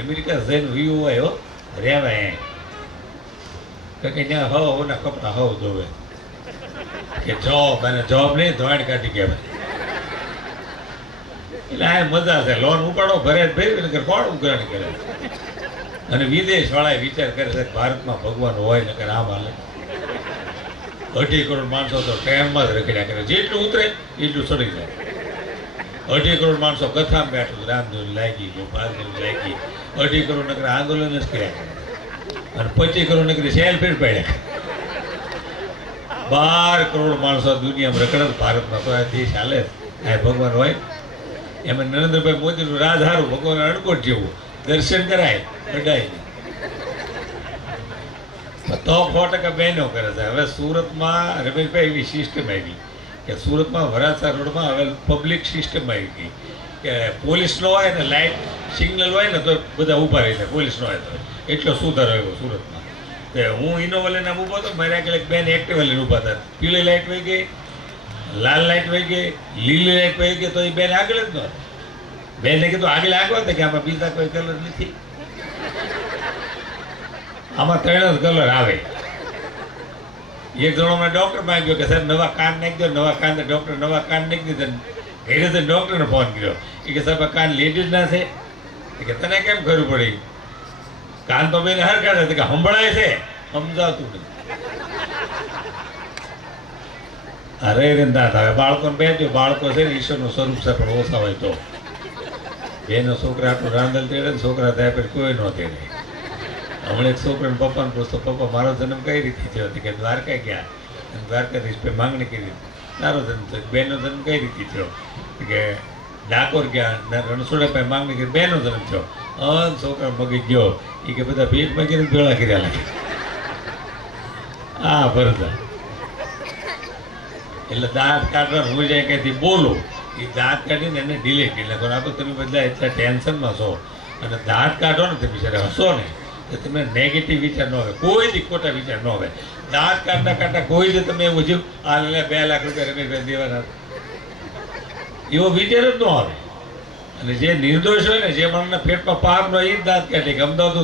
America જઈને વિયું હોય, હો. રહેવાય તો કે ત્યાં હવ ઓના કપડા હવ ધોવે. કે જોબ અને જોબ નહીં, ધોવાણ કાઢી કહેવાય એટલે આ મજા છે. લોન ઉપાડો ભરે ભરી નકર કોણ ઉઘરાણ કરે? અને વિદેશ વાળા વિચાર કરે છે ભારતમાં ભગવાન હોય, નકર આમ હાલે અઢી કરોડ માણસો તો ટ્રેનમાં જ રખડ્યા કરે. જેટલું ઉતરે, એટલું ચડી જાય. અઢી કરોડ માણસો કથામાં બેઠું રામધૂન લાગી, ગોપાલધૂન લાગી. અઢી કરોડ નગર આંદોલન જ કર્યા અને પચીસ કરોડ નકરી સેલ ફેર પડ્યા બાર કરોડ માણસો દુનિયામાં રખડત ભારતમાં તો આ દેશ હાલે આ ભગવાન હોય. એમાં નરેન્દ્રભાઈ મોદીનું રાજ હારું ભગવાન અણકોટ જેવું. દર્શન કરાય કઢાય તો સો ટકા બહેનો કરે છે. હવે સુરતમાં રમેશભાઈ એવી સિસ્ટમ આવી. કે સુરતમાં વરાછા રોડમાં હવે પબ્લિક સિસ્ટમ આવી ગઈ. કે પોલીસ નો હોય ને લાઇટ સિગ્નલ હોય ને તો બધા ઊભા રહી જાય પોલીસ નો હોય તો. એટલો સુધારો આવ્યો સુરતમાં. કે હું ઇનોવા લઈને ઊભો હતો, મારે એક બેન એક્ટિવા લઈને ઊભા હતા. પીળી લાઇટ વહી ગઈ, લાલ લાઇટ વહી ગઈ, લીલી લાઇટ વહી ગઈ, તો એ બેન આગળ જ ન બેને કીધું, આગળ આગળ હતા કે આમાં બીજા કોઈ કલર નથી. આમાં ત્રણ જ કલર આવે. એક જણો મને ડૉક્ટર માંગ્યો કે સાહેબ નવા કાન નાખી દો નવા કાન ડૉક્ટર નવા કાન નાખી દીધા ઘરે તો ડૉક્ટરને ફોન કર્યો. એ કે સાહેબ કાન લેડીઝ ના છે. કે તને કેમ ખબર પડી? કાન તો બેને હર કાઢે કે સંભળાય છે? સમજાતું નથી. અરે રે ના થાય બાળકોને બેઠો બાળકો છે ને ઈશ્વરનું સ્વરૂપ છે, પણ ઓછા હોય તો. બેનો છોકરા આટલું રાંધલ તેડે છોકરા થાય પછી કોઈ ન તેડે. હમણાં એક છોકરાને પપ્પાને પૂછતો, પપ્પા, મારો જન્મ કઈ રીતે થયો? હતો કે, દ્વારકા ગયા. અને દ્વારકાધીશ પે માંગણી કરી. તારો જન્મ થયો. બેનો જન્મ કઈ રીતે થયો? કે, ડાકોર ગયા ને ભાઈ માંગણી કરી, બેનો જન્મ થયો. અન છોકરા મગી ગયો. એ કે, બધા ભેટમાં મગીને ભેળા કર્યા લાગે હા ભરતા એટલે દાંત કાઢવા હું જાય ક્યાંથી બોલો? એ દાંત કાઢીને એને ડિલેટ એટલે આપણે તમે બધા એટલા ટેન્શનમાં છો. અને દાંત કાઢો ને તમે જ્યારે હસો ને. તો તમને નેગેટિવ વિચાર ન આવે કોઈ દી ખોટા વિચાર ન આવે દાંત કાઢતા કાઢતા કોઈ દી તમે એવું થયું, આ બે લાખ રૂપિયા રમેશભાઈ દેવાના. એવો વિચાર જ ન આવે. અને જે નિર્દોષ હોય ને, જે માણસના પેટમાં પાપ ન એ જ દાંત કાઢે. કે અમદાવાદ